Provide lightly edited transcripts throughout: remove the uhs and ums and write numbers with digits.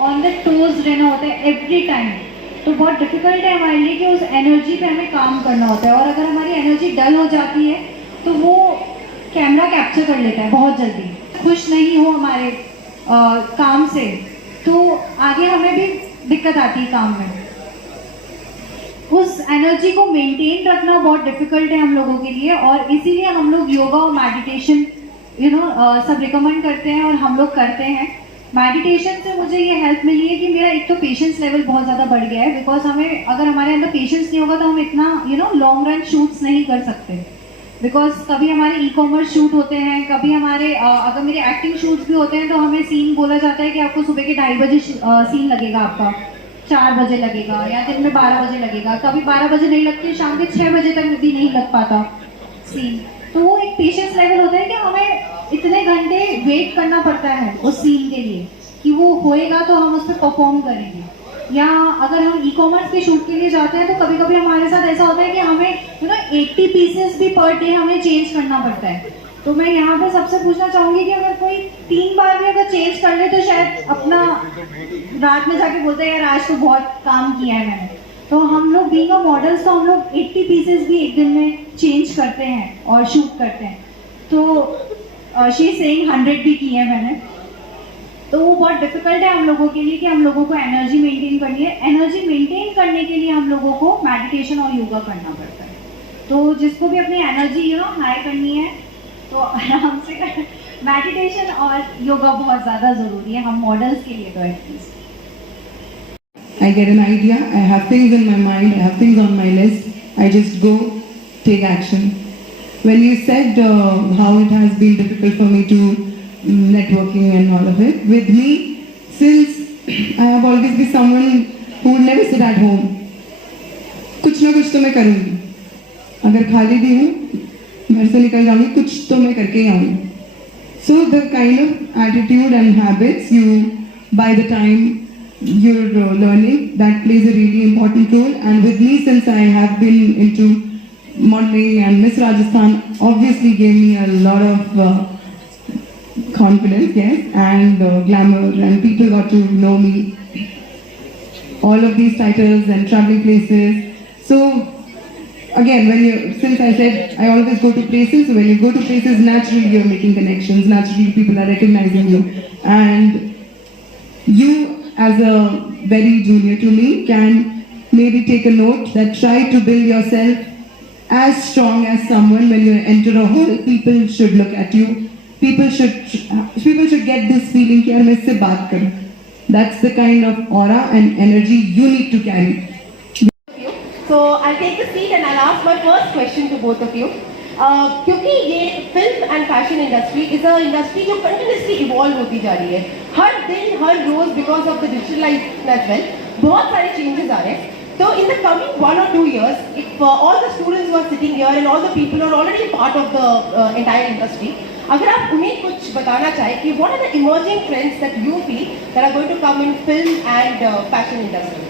On the toes रहना होता है एवरी टाइम, तो बहुत डिफिकल्ट है हमारे लिए कि उस एनर्जी पे हमें काम करना होता है। और अगर हमारी एनर्जी डल हो जाती है तो वो कैमरा कैप्चर कर लेता है बहुत जल्दी। खुश नहीं हो हमारे काम से तो आगे हमें भी दिक्कत आती है काम में। उस एनर्जी को मेंटेन रखना बहुत डिफिकल्ट है हम लोगों के लिए, और इसीलिए हम लोग योगा और मेडिटेशन सब रिकमेंड करते हैं और हम लोग करते हैं। मेडिटेशन से मुझे ये हेल्प मिली है कि मेरा एक तो पेशेंस लेवल बहुत ज़्यादा बढ़ गया है, बिकॉज हमें अगर हमारे अंदर पेशेंस नहीं होगा तो हम इतना लॉन्ग रन शूट्स नहीं कर सकते। बिकॉज कभी हमारे ई कॉमर्स शूट होते हैं, कभी हमारे अगर मेरे एक्टिंग शूट्स भी होते हैं तो हमें सीन बोला जाता है कि आपको सुबह के 2:30 बजे सीन लगेगा, आपका 4 बजे लगेगा या दिन में 12 बजे लगेगा। कभी 12 बजे नहीं लगती, शाम के 6 बजे तक भी नहीं लग पाता सीन। तो वो एक पेशेंस लेवल होता है कि हमें इतने घंटे वेट करना पड़ता है उस सीन के लिए कि वो होएगा तो हम उस पर परफॉर्म करेंगे। या अगर हम ई कॉमर्स के शूट के लिए जाते हैं तो कभी कभी हमारे साथ ऐसा होता है कि हमें 80 पीसेस भी पर डे हमें चेंज करना पड़ता है। तो मैं यहाँ पे सबसे पूछना चाहूंगी कि अगर कोई 3 बार भी अगर चेंज कर ले तो शायद अपना रात में जाके बोलते हैं यार आज तो बहुत काम किया है मैंने। तो हम लोग बीइंग अ मॉडल्स तो हम लोग 80 पीसेस भी एक दिन में चेंज करते हैं और शूट करते हैं। तो शी सेइंग 100 भी की है मैंने। तो वो बहुत डिफिकल्ट है हम लोगों के लिए कि हम लोगों को एनर्जी मेंटेन करनी है। एनर्जी मेंटेन करने के लिए हम लोगों को मेडिटेशन और योगा करना पड़ता है। तो जिसको भी अपनी एनर्जी हाई करनी है तो आराम से मेडिटेशन और योगा बहुत ज़्यादा ज़रूरी है, हम मॉडल्स के लिए तो at least. I get an idea, I have things in my mind, I have things on my list, I just go, take action. When you said how it has been difficult for me to networking and all of it, with me, since I have always been someone who would never sit at home, कुछ ना कुछ तो मैं करूँगी। अगर खाली भी हूँ, घर से निकल जाऊँगी, कुछ तो मैं करके ही आऊँगी। So the kind of attitude and habits you, by the time you're learning, that plays a really important role. And with me, since I have been into modeling, and Miss Rajasthan obviously gave me a lot of confidence, yes, and glamour, and people got to know me. All of these titles and traveling places. So again, since I said I always go to places, so when you go to places, naturally you're making connections, naturally people are recognizing you. And you, as a very junior to me, can maybe take a note that try to build yourself as strong as someone. When you enter a hall, people should look at you. People should get this feeling कि यार मैं इससे बात करूं. That's the kind of aura and energy you need to carry. So I'll take the seat and I'll ask my first question to both of you. क्योंकि ये film and fashion industry is a industry जो continuously evolve होती जा रही है, हर दिन हर रोज because of the digitalization as well बहुत सारे चेंजेस आ रहे हैं। तो in the coming 1 or 2 years, if all the students who are sitting here and all the people who are already part of the entire industry, अगर आप उन्हें कुछ बताना चाहें कि what are the emerging trends that you feel that are going to come in film and fashion industry?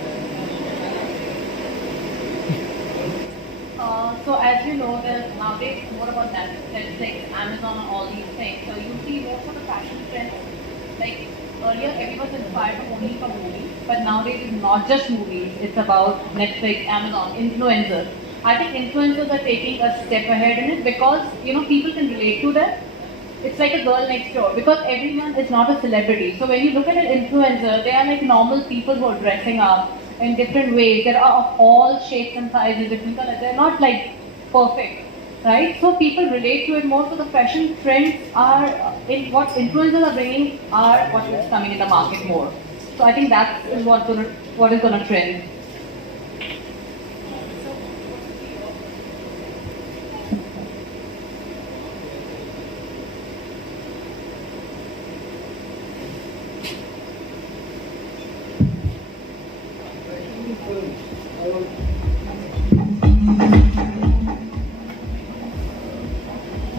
So as you know, there's nowadays more about Netflix, Amazon, and all these things. So you see most of the fashion trends. Like earlier, everyone was inspired only from movies, but nowadays it's not just movies. It's about Netflix, Amazon, influencers. I think influencers are taking a step ahead in it because people can relate to them. It's like a girl next door because everyone is not a celebrity. So when you look at an influencer, they are like normal people who are dressing up in different ways. They are of all shapes and sizes, different colors. They're not like perfect, right? So people relate to it more. So the fashion trends are in what influencers are bringing are what is coming in the market more. So I think that is what is going to trend.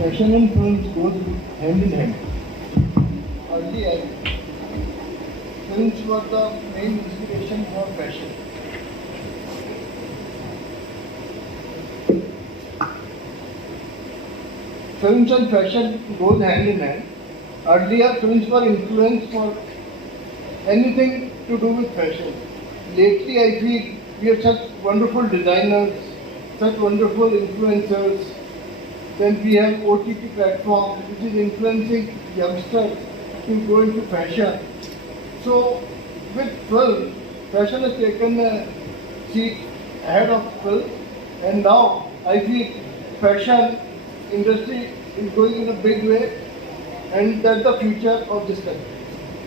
Fashion and films goes hand in hand. Earlier, films were the main inspiration for fashion. Films and fashion goes hand in hand. Earlier, films were influenced for anything to do with fashion. Lately, I feel we have such wonderful designers, such wonderful influencers. Then we have OTT platform which is influencing youngsters to go into fashion. So with film, fashion has taken a seat ahead of film, and now I feel fashion industry is going in a big way, and that's the future of this country.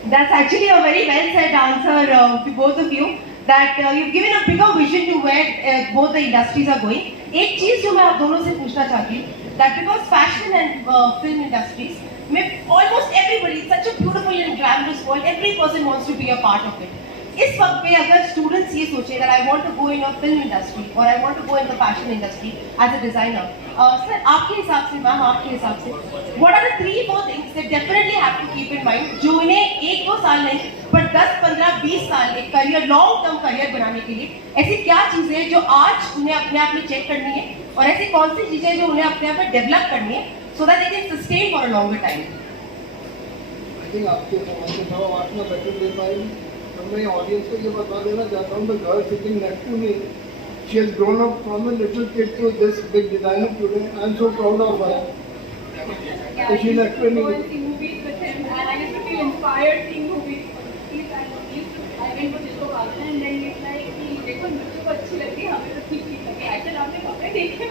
That's actually a very well said answer to both of you. That you've given a bigger vision to where both the industries are going. एक चीज जो मैं आप दोनों से पूछना चाहती हूँ, that because fashion and film industries, almost everybody, it's such a beautiful and glamorous world, every person wants to be a part of it. इस वक्त पे अगर students ये सोचे that I want to go in a film industry or I want to go in the fashion industry as a designer, sir आपके हिसाब से, ma'am आपके हिसाब से, what are the 3-4 things they definitely have to keep in mind जो इन्हें 1-2 साल नहीं पर 10, 15, 20 साल एक करियर, लॉन्ग टर्म करियर बनाने के लिए ऐसी क्या चीजें हैं जो आज उन्हें अपने आप में चेक करनी है और ऐसी कौन सी चीजें जो उन्हें अपने आप में डेवलप करनी है so that they can sustain for a longer time? I think आपके समाज से थोड़ा बात में बेटर दे पाएंगे. तो मैं ऑडियंस को ये बता देना चाहता हूँ, the girl sitting next to me, she has grown up from a little kid to this big designer today. I'm so proud of her. Yeah, So she'll I explain used to go it. and see movies with him, and I used to feel inspired seeing movies. I went to disco garden and then he's like, कि देखो मुझे को अच्छी लगी, हमें तो ठीक लगी. I said आपने कपड़े देखे?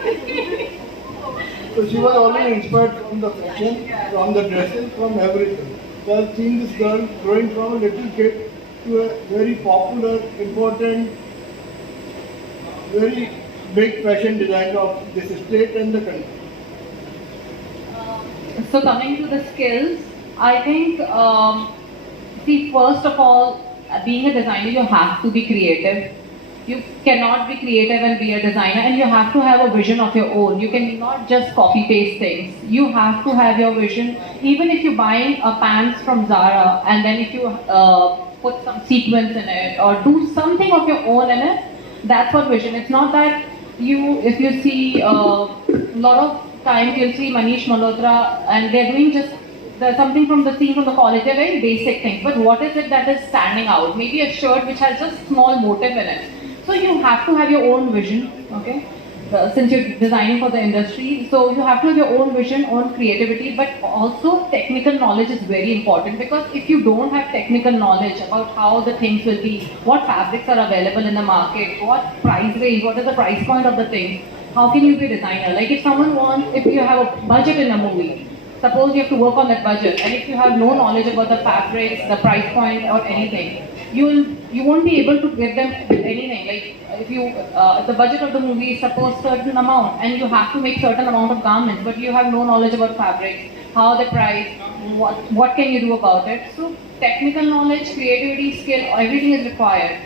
So she was always inspired from the fashion, from the dresses, from everything. So I've seen this girl growing from a little kid to a very popular, important, very big fashion designer of this state and the country. So coming to the skills, I think, see, first of all, being a designer, you have to be creative. You cannot be creative and be a designer, and you have to have a vision of your own. You cannot just copy paste things. You have to have your vision. Even if you're buying a pants from Zara, and then if you put some sequins in it or do something of your own in it, that's what vision. It's not that if you see a lot of times you'll see Manish Malhotra and they're doing just something from the scene from the college. They're very basic things, but what is it that is standing out? Maybe a shirt which has just small motif in it. So you have to have your own vision, okay? Since you're designing for the industry, so you have to have your own vision, own creativity, but also technical knowledge is very important, because if you don't have technical knowledge about how the things will be, what fabrics are available in the market, what price range, what is the price point of the thing, how can you be a designer? Like if you have a budget in a movie, suppose you have to work on that budget, and if you have no knowledge about the fabrics, the price point or anything, you won't be able to get them with anything. Like if the budget of the movie is suppose certain amount, and you have to make certain amount of garments, but you have no knowledge about fabrics, how the price, what can you do about it? So technical knowledge, creativity, skill, everything is required.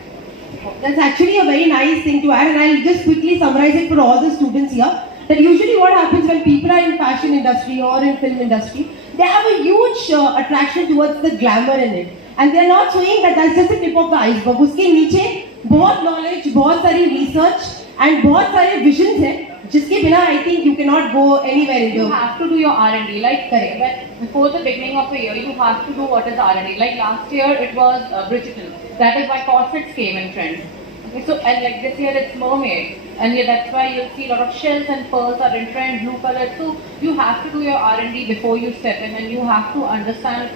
That's actually a very nice thing to add, and I'll just quickly summarize it for all the students here. That usually what happens when people are in fashion industry or in film industry, they have a huge attraction towards the glamour in it. And they are not showing that that's just the tip of the iceberg. उसके नीचे बहुत knowledge, बहुत सारी research and बहुत सारे visions हैं, जिसके बिना I think you cannot go anywhere in the. You have to do your R&D. Like correct. But before the beginning of the year, you have to do what is R&D. Like last year, it was Bridgerton. That is why corsets came in trend. Okay, so and like this year it's mermaid, and yeah, that's why you'll see a lot of shells and pearls are in trend, blue color. So you have to do your R&D before you step in, and you have to understand,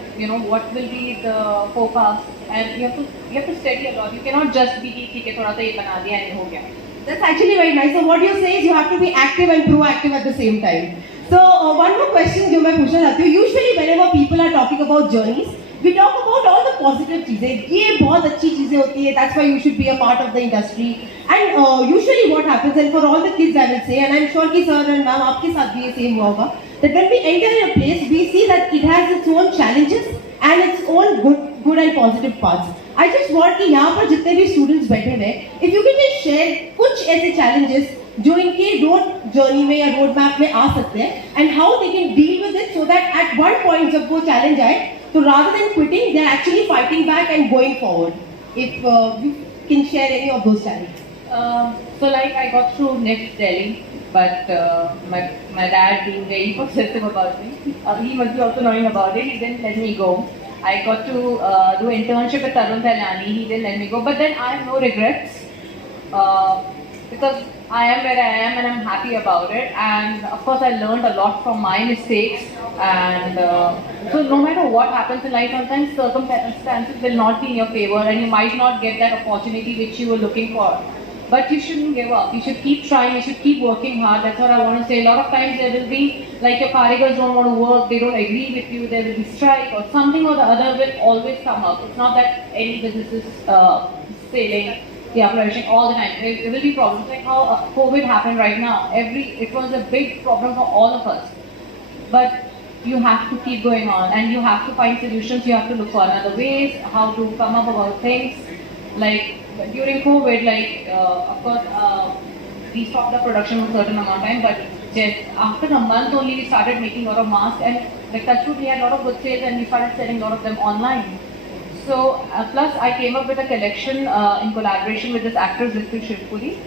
what will be the forecast, and you have to study a lot. You cannot just be ठीक है थोड़ा सा ये बना दिया and हो गया. That's actually very nice. So what you say is you have to be active and proactive at the same time. So one more question जो मैं पूछना चाहती हूँ. Usually whenever people are talking about journeys, we talk about all the positive चीजें. ये बहुत अच्छी चीजें होती है. That's why you should be a part of the industry. And usually what happens, and for all the kids I will say, and I'm sure कि sir and ma'am आपके साथ भी ये same हुआ होगा, that when we enter in a place, we see that it has its own challenges and its own good and positive parts. I just want कि यहाँ पर जितने भी students बैठे हुए हैं, if you can just share कुछ ऐसे challenges जो इनके road journey में या road map में आ सकते हैं, and how they can deal with it so that at one point जब वो challenge आए, so rather than quitting, they are actually fighting back and going forward. If you can share any of those challenges. So like I got through next Delhi, but my dad being very possessive about me, he must be also knowing about it. He didn't let me go. I got to do internship with Tarun Thailani. He didn't let me go, but then I have no regrets because I am where I am and I'm happy about it. And of course, I learned a lot from my mistakes. And so, no matter what happens in life, sometimes circumstances will not be in your favor, and you might not get that opportunity which you were looking for. But you shouldn't give up. You should keep trying. You should keep working hard. That's what I want to say. A lot of times there will be, like, your karigars don't want to work, they don't agree with you, there will be strike or something or the other will always come up. It's not that any business is sailing, flourishing all the time. There will be problems, like how COVID happened right now. It was a big problem for all of us. But you have to keep going on and you have to find solutions. You have to look for other ways, how to come up about things. Like during COVID, of course, we stopped the production for a certain amount of time, but just after a month only we started making a lot of masks, and like touch wood, we had a lot of good sales and we started selling a lot of them online. So plus I came up with a collection in collaboration with this actor Ritu Shivpuri,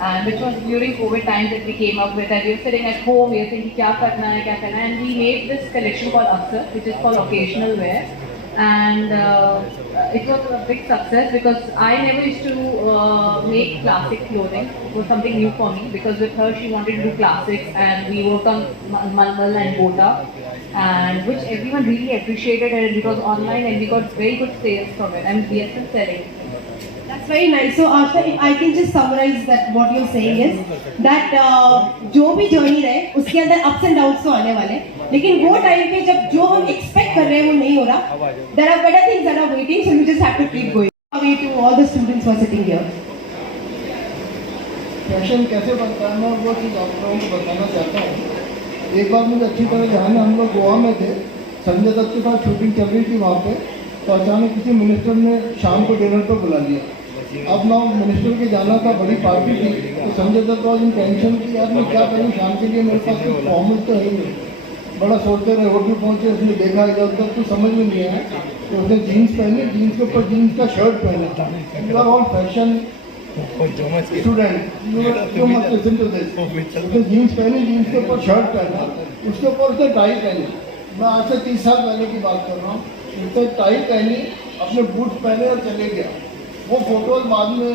and which was during COVID times that we came up with, and we were sitting at home, we were thinking kya karna hai, and we made this collection called Aksar, which is called occasional wear. And it was a big success because I never used to make classic clothing. It was something new for me because with her she wanted to do classics, and we worked on Malmal and Bota, and which everyone really appreciated, and it was online and we got very good sales from it, and we are still selling. That's very nice. So Asha, if I can just summarize that what you're saying is that जो भी journey रहे उसके अंदर ups and downs तो आने वाले, लेकिन वो टाइम पे जब जो हम expect कर रहे हैं वो नहीं हो रहा, there are better things that are waiting, so you just have to keep going. Away to all the students who are sitting here. Fashion कैसे बनता है, मैं वो चीज़ आप लोगों को बताना चाहता हूँ। एक बार मुझे अच्छी तरह ध्यान है, हम लोग गोवा में थे, संजय दत्त के साथ शूटिंग चल रही थी वहाँ पे, तो अचानक किसी मिनिस्टर ने शाम को डिनर पर बुला लिया। अब ना मिनिस्टर के जाना था, बड़ी पार्टी थी, तो Sanjay Dutt was in tension कि यार मैं क्या करूँ शाम के लिए, मेरे पास कोई फॉर्मल तो है नहीं। बड़ा सोचते रहे, होटल पहुँचे, उसने देखा इधर उधर तो समझ में नहीं आया, तो उसने जीन्स पहनी, जीन्स के ऊपर जीन्स का शर्ट पहना था। You are all fashion student, you must listen to this. उसने जीन्स पहनी, जीन्स के ऊपर शर्ट पहना, उसके ऊपर उसने टाई पहनी। मैं आज से 30 साल पहले की बात कर रहा हूँ। उसने टाई पहनी, अपने बूट्स पहने और चले गया। वो फोटोज बाद में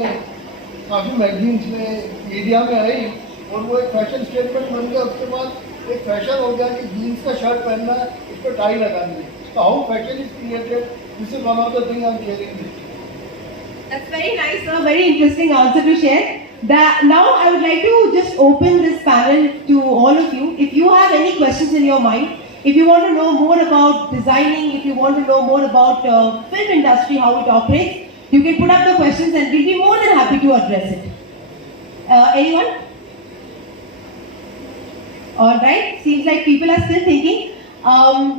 काफ़ी मैगजीन्स में, मीडिया में आई और वो एक फैशन स्टेटमेंट बन गया। उसके बाद एक फैशन हो गया कि जीन्स का शर्ट पहनना है, उस पर टाई लगानी है। तो how fashion is created, this is one of the thing I am sharing. That's very nice, sir. Very interesting answer to share. Now I would like to just open this panel to all of you. If you have any questions in your mind, if you want to know more about designing, if you want to know more about film industry, how it operates, you can put up the questions and we'll be more than happy to address it. Anyone? All right. Seems like people are still thinking.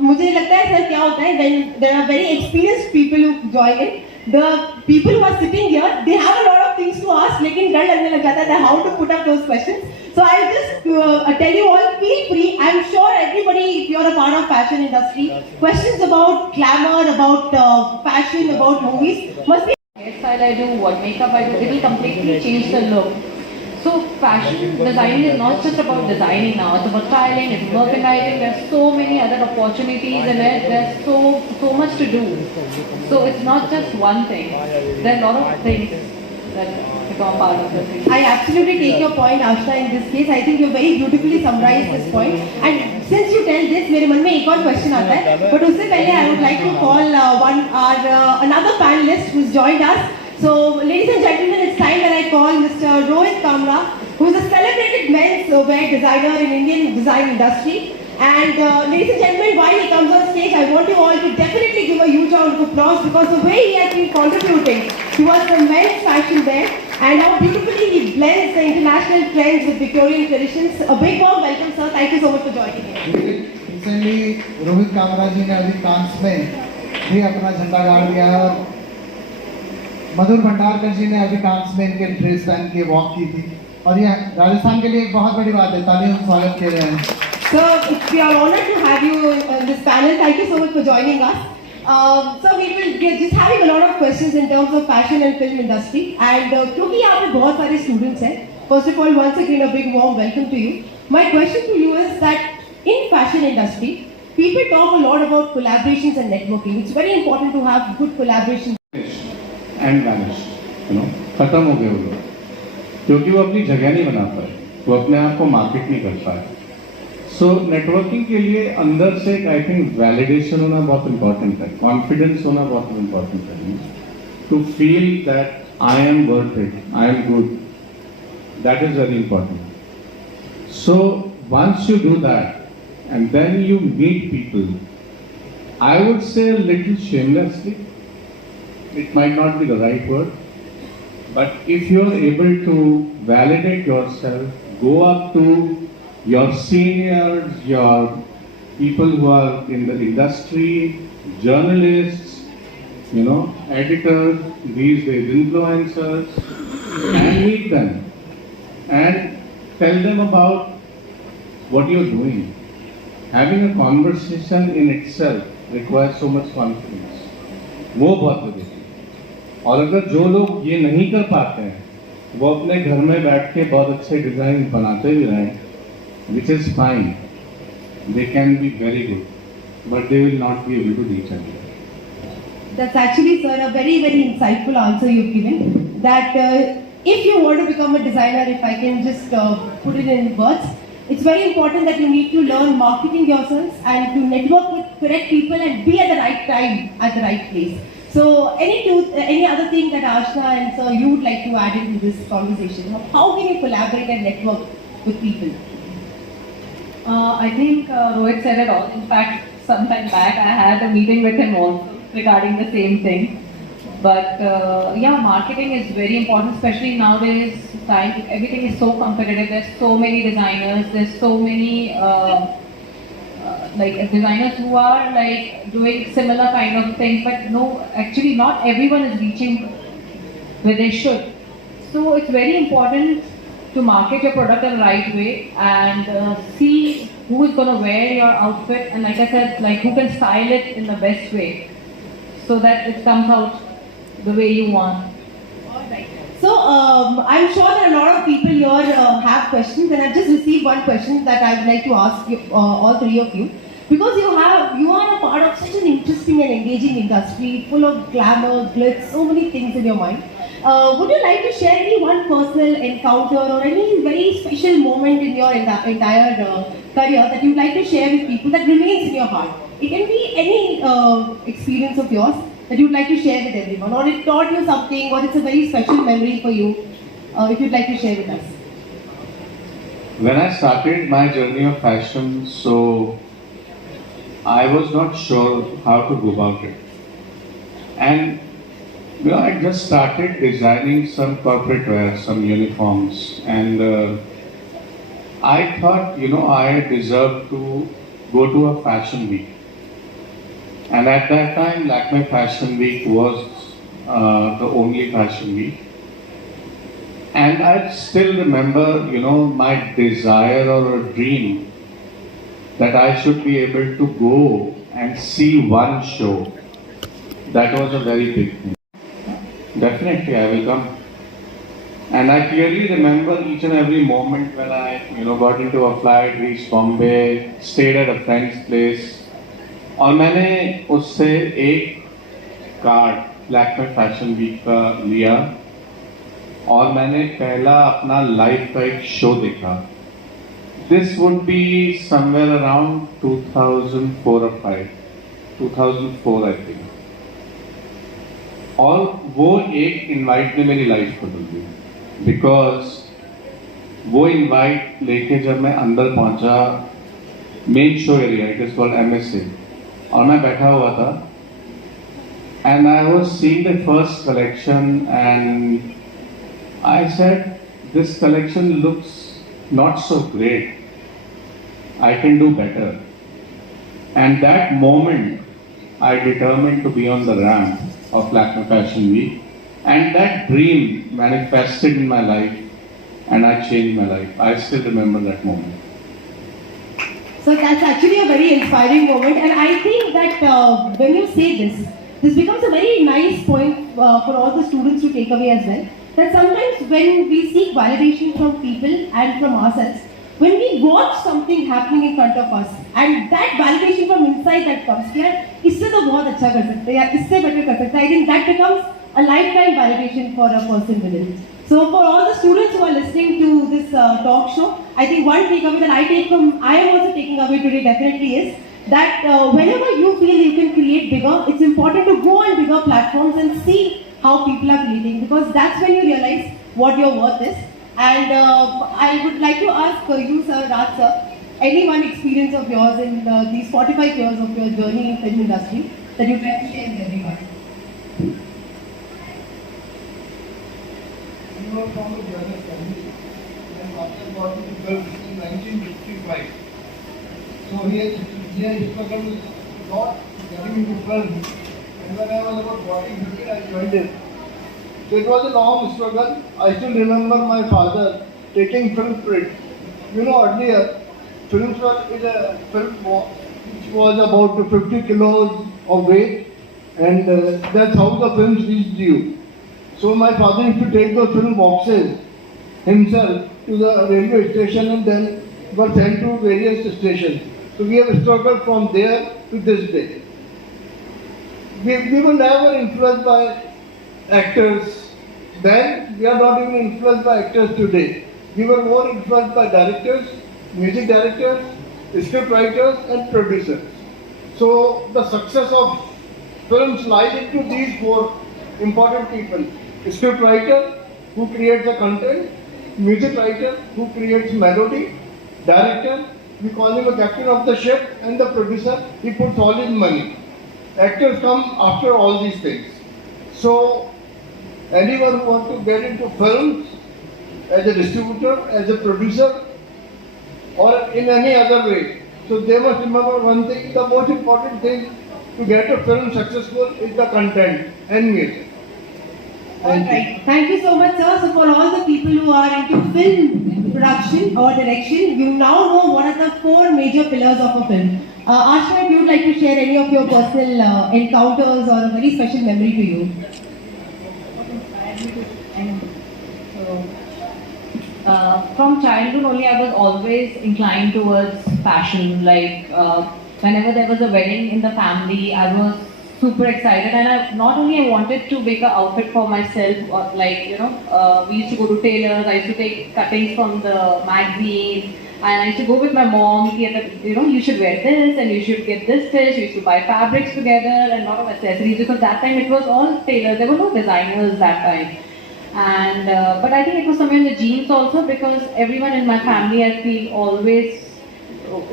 मुझे लगता है sir क्या होता है when there are very experienced people who join in, the people who are sitting here, they have a lot of things to ask, लेकिन डर लगने लग जाता है how to put up those questions. So I'll just tell you all, feel free. I'm sure everybody, if you're a part of fashion industry, questions about glamour, about fashion, about movies, must be. Hairstyle I do, what makeup I do, it will completely change the look. So fashion designing is not just about designing now, it's about styling, it's merchandising, there's so many other opportunities in it, there's so much to do. So it's not just one thing, there are a lot of things that become part of the thing. I absolutely take your point, Ashna, in this case. I think you very beautifully summarized this point. And since you tell this, मेरे मन में एक और question आता है. But उससे पहले I would like to call another panelist who's joined us. So, ladies and gentlemen, it's time that I call Mr. Rohit Kamra, who is a celebrated men's wear designer in Indian design industry. And ladies and gentlemen, while he comes on stage, I want you all to definitely give a huge round of applause because the way he has been contributing towards the men's fashion wear and how beautifully he blends the international trends with Victorian traditions. A big warm welcome, sir. Thank you so much for joining here. Recently, Rohit Kamra जी ने अभी कांस में भी अपना झंडा गाड़ दिया है और मधुर भंडारकर जी ने अभी कांस में इनके ड्रेस पहन के वॉक की थी और यह राजस्थान के लिए एक बहुत बड़ी बात है। तालियों से स्वागत कर रहे हैं। Sir, we are honored to have you in this panel. Thank you so much for joining us. So we will be just having a lot of questions in terms of fashion and film industry. And क्योंकि यहाँ पे बहुत सारे students हैं, first of all, once again a big warm welcome to you. My question to you is that in fashion industry, people talk a lot about collaborations and networking. It's very important to have good collaboration. And vanish, खत्म हो गए वो लोग, क्योंकि वो अपनी जगह नहीं बना पाए, वो अपने आप को मार्केट नहीं कर पाए. सो नेटवर्किंग के लिए अंदर से आई थिंक वैलिडेशन होना बहुत इंपॉर्टेंट है, कॉन्फिडेंस होना बहुत इंपॉर्टेंट है, to feel that I am worth it, I am good, that is very important. So once you do that and then you meet people, I would say little shamelessly, it might not be the right word, but if you are able to validate yourself, go up to your seniors, your people who are in the industry, journalists, editors, these days influencers, and meet them and tell them about what you're doing. Having a conversation in itself requires so much confidence. वो बहुत जरूरी है. और अगर जो लोग ये नहीं कर पाते हैं, वो अपने घर में बैठ के बहुत अच्छे डिजाइन बनाते भी रहें, which is fine, they can be very good, but they will not be able to reach anywhere. That's actually, sir, a very, very insightful answer you've given. That if you want to become a designer, if I can just put it in words, it's very important that you need to learn marketing yourselves and to network with correct people and be at the right time at the right place. So, any other thing that Ashna and sir you would like to add into this conversation? How can you collaborate and network with people? I think Rohit said it all. In fact, some time back I had a meeting with him also regarding the same thing. But yeah, marketing is very important, especially nowadays. Everything is so competitive. There's so many designers. There's so many like designers who are like doing similar kind of things. But no, actually, not everyone is reaching where they should. So it's very important to market your product in the right way and see who is going to wear your outfit, and like I said, like who can style it in the best way so that it comes out the way you want. Alright. So I'm sure that a lot of people here have questions, and I've just received one question that I would like to ask you, all three of you, because you are a part of such an interesting and engaging industry, full of glamour, glitz, so many things in your mind. Would you like to share any one personal encounter or any very special moment in your entire career that you'd like to share with people that remains in your heart? It can be any experience of yours that you'd like to share with everyone, or it taught you something, or it's a very special memory for you, if you'd like to share with us. When I started my journey of fashion, so I was not sure how to go about it. And I just started designing some corporate wear, some uniforms, and I thought, I deserved to go to a fashion week. And at that time, Lakme Fashion Week was the only fashion week. And I still remember, my desire or a dream that I should be able to go and see one show. That was a very big thing. Definitely, I will come. And I clearly remember each and every moment when I, got into a flight, reached Bombay, stayed at a friend's place. और मैंने उससे एक card Lakme fashion week का लिया और मैंने पहला अपना लाइफ का एक शो देखा. This would be somewhere around 2004 or 5, 2004 I think. और वो एक इनवाइट ने मेरी लाइफ बदल दी, बिकॉज वो इनवाइट लेके जब मैं अंदर पहुंचा main show area, it is called MSA, और मैं बैठा हुआ था, and I was seeing the first collection and I said this collection looks not so great, I can do better. And that moment I determined to be on the ramp of Lakme Fashion Week, and that dream manifested in my life and I changed my life. I still remember that moment. So that's actually a very inspiring moment, and I think that when you say this becomes a very nice point for all the students to take away as well. That sometimes when we seek validation from people and from ourselves, when we watch something happening in front of us and that validation from inside that comes, यार इससे तो बहुत अच्छा कर सकते हैं, यार इससे better कर सकते हैं, I think that becomes a lifetime validation for a person within. So for all the students who are listening to this talk show, I think one takeaway that I am also taking away today definitely is that whenever you feel you can create bigger, it's important to go on bigger platforms and see how people are creating, because that's when you realize what your worth is. And I would like to ask you, sir, Raj sir, any one experience of yours in these 45 years of your journey in film industry that you'd like to share with everyone. You are from a journalist family, and after got into film in 1955. So he has struggled a lot getting into film. And when I was about 14, 15, I joined it. So it was a long struggle. I still remember my father taking film print. You know, earlier, films were in a film box which was about 50 kilos of weight, and that's how the films reached you. So my father used to take the film boxes himself to the railway station and then were sent to various stations. So we have struggled from there to this day. We were never influenced by actors. Then we are not even influenced by actors today. We were more influenced by directors, music directors, script writers and producers. So the success of films lies into these four important people. Script writer who creates the content, music writer who creates melody, director, we call him a captain of the ship, and the producer, he puts all his money. Actors come after all these things. So anyone who wants to get into films as a distributor, as a producer, or in any other way, so they must remember one thing: the most important thing to get a film successful is the content and music. Alright, thank you so much, sir. So for all the people who are into film production or direction, you now know what are the four major pillars of a film. Ashna, if you would like to share any of your personal encounters or a very special memory to you. From childhood only, I was always inclined towards fashion. Like whenever there was a wedding in the family, I was super excited, and I wanted to make an outfit for myself, or like we used to go to tailors. I used to take cuttings from the magazines, and I used to go with my mom. You should wear this, and you should get this stitch. We used to buy fabrics together and a lot of accessories, because that time it was all tailors. There were no designers that time. And but I think it was somewhere in the genes also, because everyone in my family, I feel, always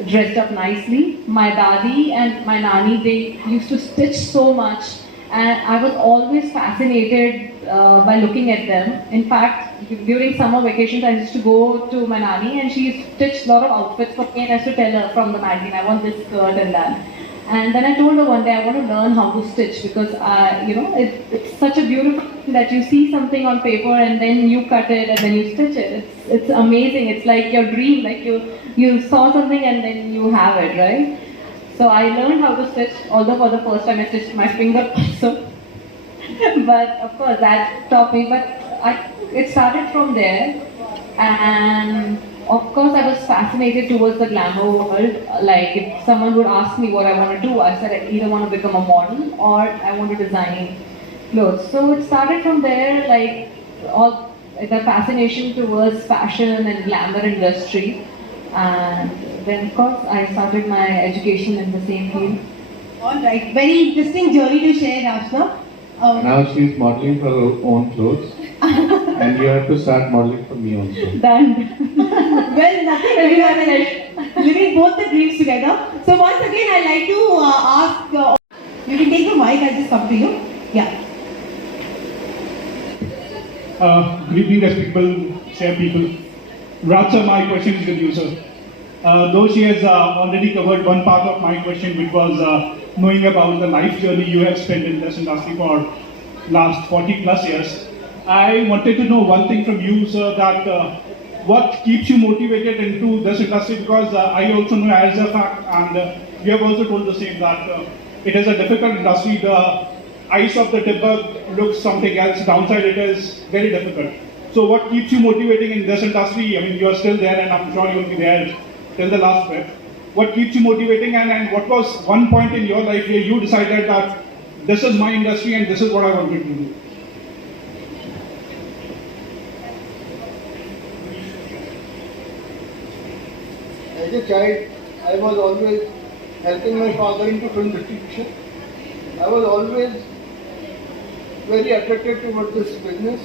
dressed up nicely. My dadi and my nani, they used to stitch so much, and I was always fascinated by looking at them. In fact, during summer vacations, I used to go to my nani, and she stitched a lot of outfits for me, and I used to tell her from the magazine, I want this skirt and that. And then I told her one day, I want to learn how to stitch, because it's such a beautiful thing that you see something on paper and then you cut it and then you stitch it. It's amazing. It's like your dream, like you saw something and then you have it, right? So I learned how to stitch, although for the first time I stitched my finger also. But of course that taught me. But it started from there, and of course, I was fascinated towards the glamour world. Like, if someone would ask me what I want to do, I said I either want to become a model or I want to design clothes. So it started from there, like all the fascination towards fashion and glamour industry. And then, of course, I started my education in the same field. All right, very interesting journey to share, Ashna. Now she's modeling for her own clothes. And you have to start modeling for me also. Done. Well, nothing better than living both the dreams together. So once again, I'd like to ask, you can take the mic, I'll just come to you. Yeah. Good evening, respectable chair people. Raj sir, my question is with you, sir. Though she has already covered one part of my question, which was knowing about the life journey you have spent in this industry for last 40 plus years. I wanted to know one thing from you, sir, that what keeps you motivated into this industry, because I also know as a fact, and you have also told the same, that it is a difficult industry. The eyes of the debug looks something else, downside it is very difficult. So what keeps you motivating in this industry? I mean, you are still there, and I'm sure you will be there till the last breath. What keeps you motivating, and what was one point in your life where you decided that this is my industry and this is what I wanted to do? As a child, I was always helping my father into film distribution. I was always very attracted towards this business.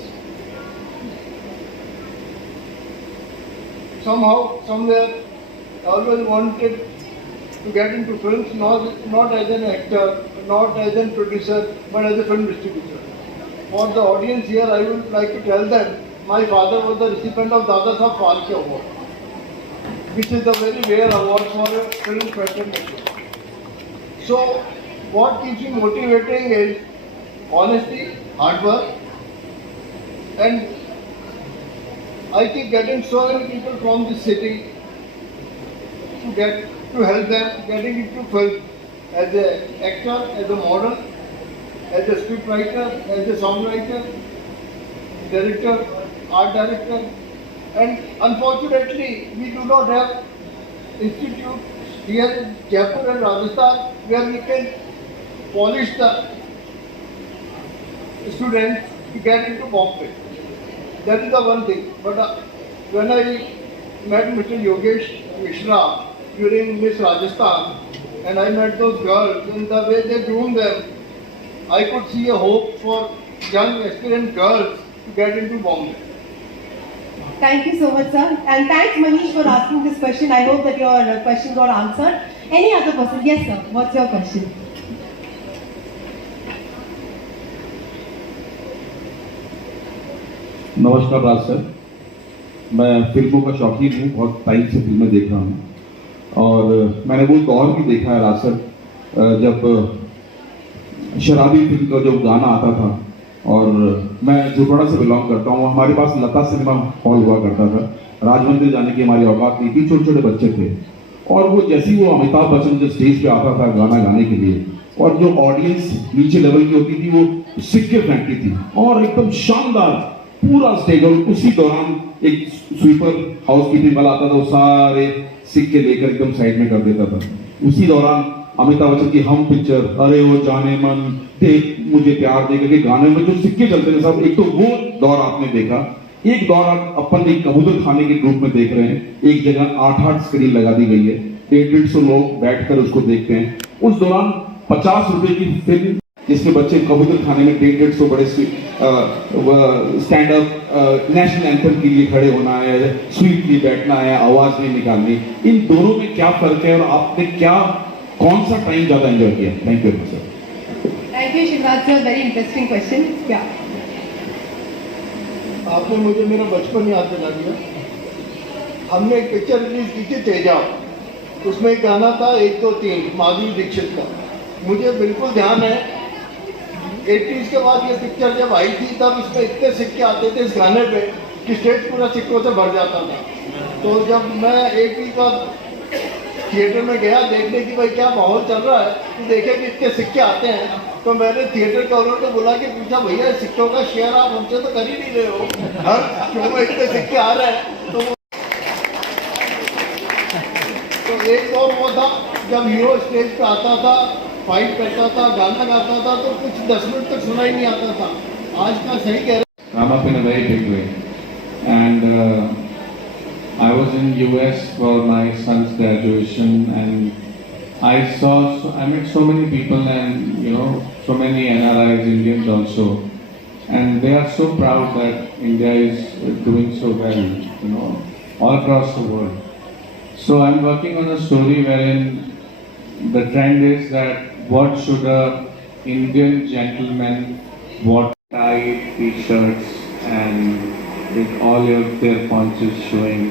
Somehow, somewhere, I always wanted to get into films, not as an actor, not as a producer, but as a film distributor. For the audience here, I would like to tell them, my father was the recipient of Dada Saheb Phalke Award, which is a very rare award for a film fashion maker. So, what keeps me motivating is honesty, hard work, and I keep getting so many people from this city to help them getting into film as an actor, as a model, as a scriptwriter, as a songwriter, director, art director, and unfortunately we do not have institutes here in Jaipur and Rajasthan where we can polish the students to get into Bombay. That is the one thing. But when I met Mr. Yogesh Mishra during Miss Rajasthan, and I met those girls and the way they groomed them, I could see a hope for young aspirant girls to get into Bombay. Thank you so much, sir. And thanks, Manish, for asking this question. I hope that your question got answered. Any other person? Yes, sir. What's your question? नमस्कार राज sir, मैं फिल्मों का शौकीन हूँ, बहुत time से फिल्में देख रहा हूँ और मैंने वो दौर भी देखा है राज सर जब शराबी फिल्म का जो गाना आता था। और मैं झुपड़ा से बिलोंग करता हूँ, हमारे पास लता सिनेमा हॉल हुआ करता था, राजमंदिर जाने की हमारी औकात नहीं थी, छोटे छोटे बच्चे थे। और वो जैसे ही वो अमिताभ बच्चन जो स्टेज पे आता था गाना गाने के लिए और जो ऑडियंस नीचे लेवल की होती थी वो सिक्के फेंकती थी और एकदम शानदार पूरा स्टेज। और उसी दौरान एक स्वीपर हाउस कीपिंग वाला आता था, वो सारे सिक्के लेकर एकदम साइड में कर देता था। उसी दौरान अमिताभ बच्चन की हम पिक्चर, अरे वो जाने मन, देख मुझे प्यार देकर के गाने में जो सिक्के चलते थे सब, एक तो वो दौर आपने देखा। एक दौर अपन एक कबूतर खाने के ग्रुप में देख रहे हैं, एक जगह 8-8 स्क्रीन लगा दी गई है, 150 लोग बैठकर उसको देखते हैं। उस दौरान 50 रुपए की फिल्म जिसके बच्चे कबूतर खाने में 150 बड़े स्टैंड अप नेशनल एंथम के लिए खड़े होना है, स्वीटली बैठना है, आवाज नहीं निकालनी, इन दोनों में क्या फर्क है और आपने कौन सा टाइम ज्यादा एंजॉय किया? Thank you sir. Thank you Shivraj sir, very interesting question. क्या आपने मुझे मेरा बचपन याद दिला दिया। हमने एक पिक्चर रिलीज की थी तेजाब, उसमें एक गाना था 1 2 3 माधुरी दीक्षित का, मुझे बिल्कुल ध्यान है। 80s के बाद ये पिक्चर जब आई थी तब इसमें इतने सिक्के आते थे इस गाने पे कि स्टेज पूरा सिक्कों से भर जाता था। तो जब मैं एक वीक बाद थिएटर में गया देखने की भाई क्या माहौल चल रहा है, तो देखे कि इतने सिक्के आते हैं, तो मैंने थिएटर के ओनर को बुला के पूछा, भैया सिक्कों का शेयर आप हमसे तो कर ही नहीं रहे हो, हर शो में इतने सिक्के आ रहे हैं। तो एक दौर वो था जब हीरो स्टेज पे आता था, फाइट करता था, गाना गाता था, तो कुछ 10 मिनट तक सुना ही नहीं आता था। आज का सही कह रहे। I'm up in a very big way, and I was in US for my son's graduation, and I met so many people, and so many NRIs, Indians also, and they are so proud that India is doing so well, all across the world. So I'm working on a story wherein the trend is that what should a Indian gentleman, what tight t-shirts and with all their paunches showing,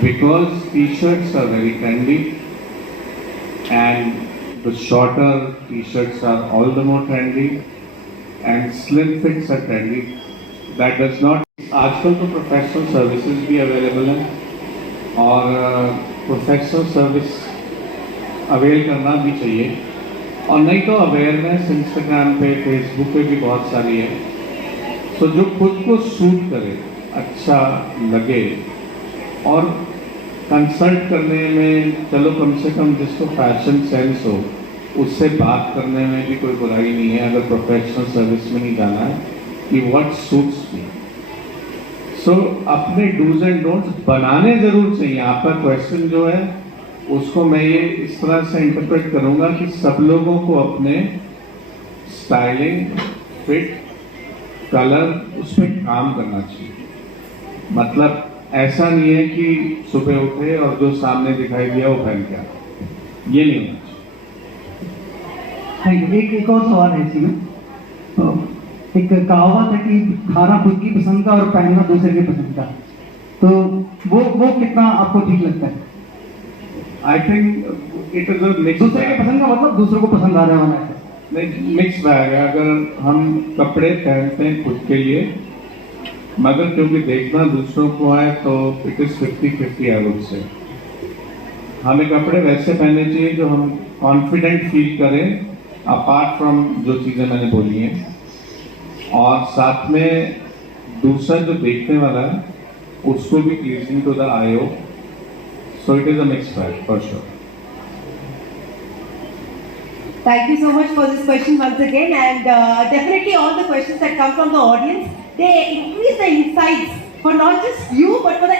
because t-shirts are very trendy and the shorter t-shirts are all the more trendy and slim fits are trendy. That does not, आजकल तो professional services भी available हैं और professional service avail करना भी चाहिए, और नहीं तो अवेयरनेस इंस्टाग्राम पे फेसबुक पे भी बहुत सारी है। तो जो खुद को सूट करे अच्छा लगे और कंसल्ट करने में, चलो कम से कम जिसको फैशन सेंस हो उससे बात करने में भी कोई बुराई नहीं है, अगर प्रोफेशनल सर्विस में नहीं जाना है, कि व्हाट सूट्स मी। सो अपने डूज एंड डोंट्स बनाने जरूर चाहिए। आपका क्वेश्चन जो है उसको मैं ये इस तरह से इंटरप्रेट करूंगा कि सब लोगों को अपने स्टाइलिंग, फिट, कलर, उस पर काम करना चाहिए। मतलब ऐसा नहीं है कि सुबह उठे और जो सामने दिखाई दिया वो पहन के आए, ये नहीं होना चाहिए। Thank you. एक और सवाल है इसमें, एक कहावत है कि खाना खुद की पसंद का और पहनना दूसरे की पसंद का, तो वो कितना आपको ठीक लगता है? I think it is a mix. दूसरे की पसंद का मतलब दूसरों को पसंद आ रहा है, नहीं, मिक्स बैग है। अगर हम कपड़े पहनते हैं खुद के लिए, मगर क्योंकि देखना दूसरों को है, तो इट इज 50-50 आई वुड से। हमें कपड़े वैसे पहनने चाहिए जो हम कॉन्फिडेंट फील करें, अपार्ट फ्रॉम जो चीज़ें मैंने बोली हैं, और साथ में दूसरा जो देखने वाला है उसको भी प्लीजिंग टू द आई हो। So it is a mix bag for sure. Thank you so much for this question once again, and definitely all the questions that come from the audience, they increase the insights for not just you but for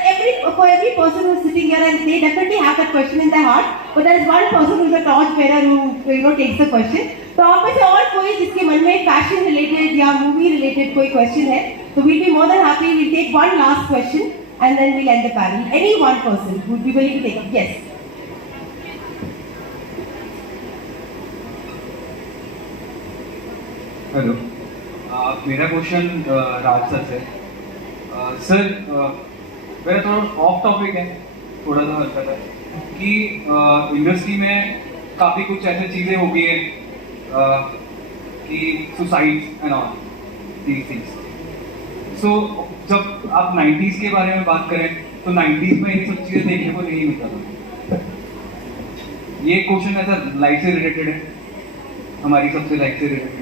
every person who is sitting here, and they definitely have that question in their heart. But there is one person who is a torch bearer who takes the question. तो आप में से और कोई जिसके मन में fashion related या मूवी रिलेटेड कोई क्वेश्चन है, तो we'll be more than happy. We'll take one last question and then we'll end the panel. Any one person who would be willing to take it? Yes. Hello, मेरा question राज sir से। Sir, मेरा थोड़ा of topic है, थोड़ा सा हल्का था, कि इंडस्ट्री में काफ़ी कुछ ऐसी चीज़ें हो गई हैं कि suicide and all these things. So जब आप 90s के बारे में बात करें तो 90s में ये सब चीज़ें देखने को नहीं मिलता था। ये क्वेश्चन ऐसा लाइफ से रिलेटेड है, हमारी सबसे लाइफ से रिलेटेड।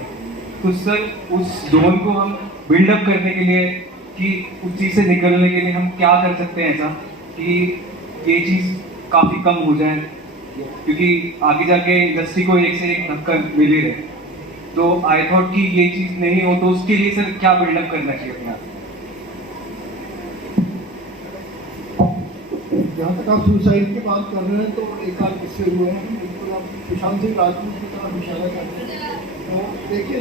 तो सर, उस जोन को हम बिल्डअप करने के लिए, कि उस चीज़ से निकलने के लिए हम क्या कर सकते हैं ऐसा कि ये चीज़ काफ़ी कम हो जाए, क्योंकि आगे जाके इंडस्ट्री को एक से एक धक्का मिल ही रहे। तो आई थॉट कि ये चीज़ नहीं हो, तो उसके लिए सर क्या बिल्डअप करना चाहिए अपने आप? जहाँ तक आप सुसाइड की बात कर रहे हैं तो एक आध किस्से हुए हैं, बिल्कुल आप सुशांत सिंह राजपूत की तरफ इशारा करते हैं। तो देखिए,